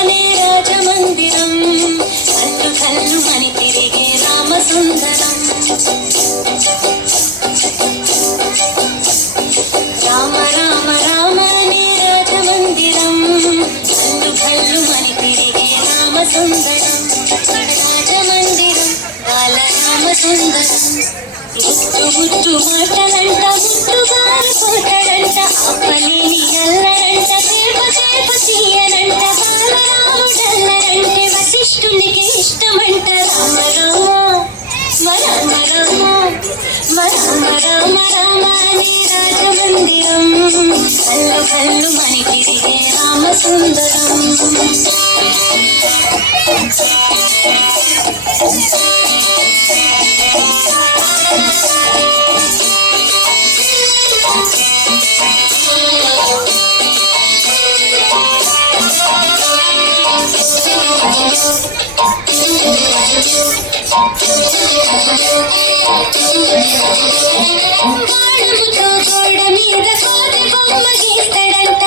అనే రాజమందిరం కల్లు కల్లు మని తిరిగే రామ సుందరం. రామ రామ రామ అనే రాజమందిరం కల్లు కల్లు మని తిరిగే రామ సుందరం. రాజమందిరం బాలరామ సుందరం. ముద్దు ముద్దు మాటలంట ముద్దు బారిపోతాడంట అప్పలేని అల్లరంట చేప చేప తీయనంట బాలరాముడల్లరంటే వశిష్ఠునికి ఇష్టమంట. రామ రామ రామ రామ రామ రామ రామ అనే రాజమందిరం కల్లు కల్లు మని తిరిగే రామ సుందరం. బాణముతో గోడ మీద కోతి బొమ్మ గీస్తాడంట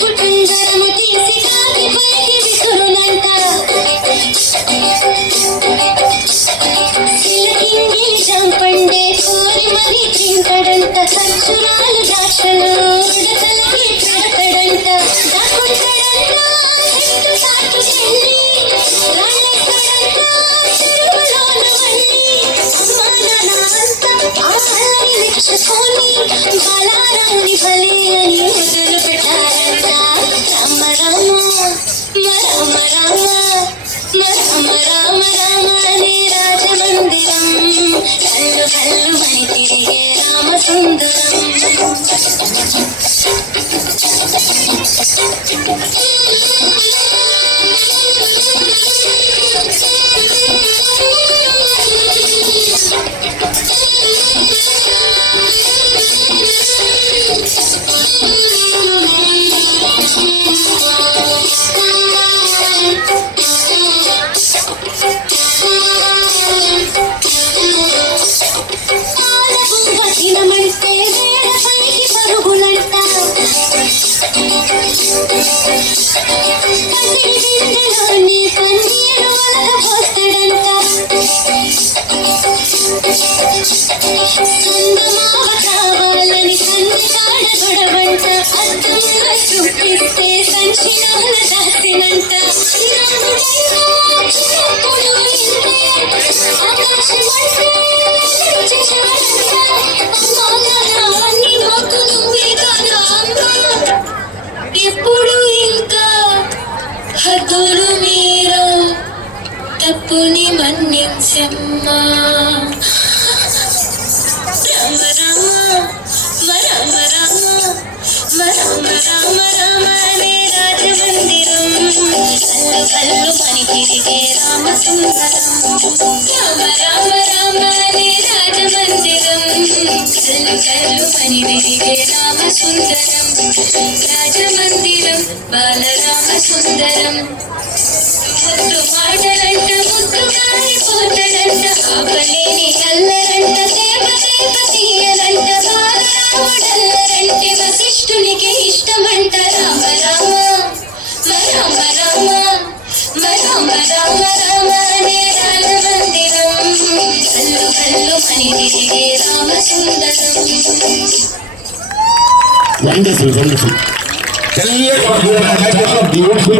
పుటుందరము తీసి కాకి పైకి విసురునంట. కిలకింగిలి చంపండే కోరి మరి తింటాడంట. ఖర్చురాలు దాక్షలు ఉడతలకి పెడతాడంట. దాకుంటాడంట చెట్టు సాటు చెల్లి రాణిస్తాడంట చెరువులోన వల్లి. అమ్మ నాన్న అంతా ఆ అల్లరి మెచ్చుకొని బాలారాముని భలే అని మొదలు పెట్టారంట. రామ రామ రామ రామ రామ రామ రామ అనే రాజమందిరం కల్లు కల్లు మని తిరిగే రామ సుందరం. తినమంటే వేడ పనికి పరుగులంట. పసిడి బిందెలోని పన్నీరు వలకపోస్తాడంట. చందమామ కావాలని సంది కాడ గొడవంట. అద్దంలో చూపిస్తే సంచిలోన దాసినంట. ఎప్పుడు ఇంకా హద్దులు మీరు తప్పుని మన్నించమ్మా. రామ రామ రామ రామ రామ రామ రామ అనే రాజమందిరం కల్లు కల్లు మని తిరిగే రామ సుందరం. రామ రామ రామ అనే రాజమందిరం కల్లు కల్లు మని తిరిగే రామ సుందరం. రాజమందిరం బాలరామ సుందరం. ముద్దు మాటలంట ముద్దు కారిపోతాడంట ఆపలేని అల్లరంట చేప చేప తీయనంట బాలరాముడల్లరంటే వశిష్ఠునికి ఇష్టమంట. రామ రామ రామ రామ రామ రామ రామ అనే రాజమందిరం కల్లు కల్లు మని తిరిగే రామ సుందరం. Wonderful, wonderful. Tell me about your beautiful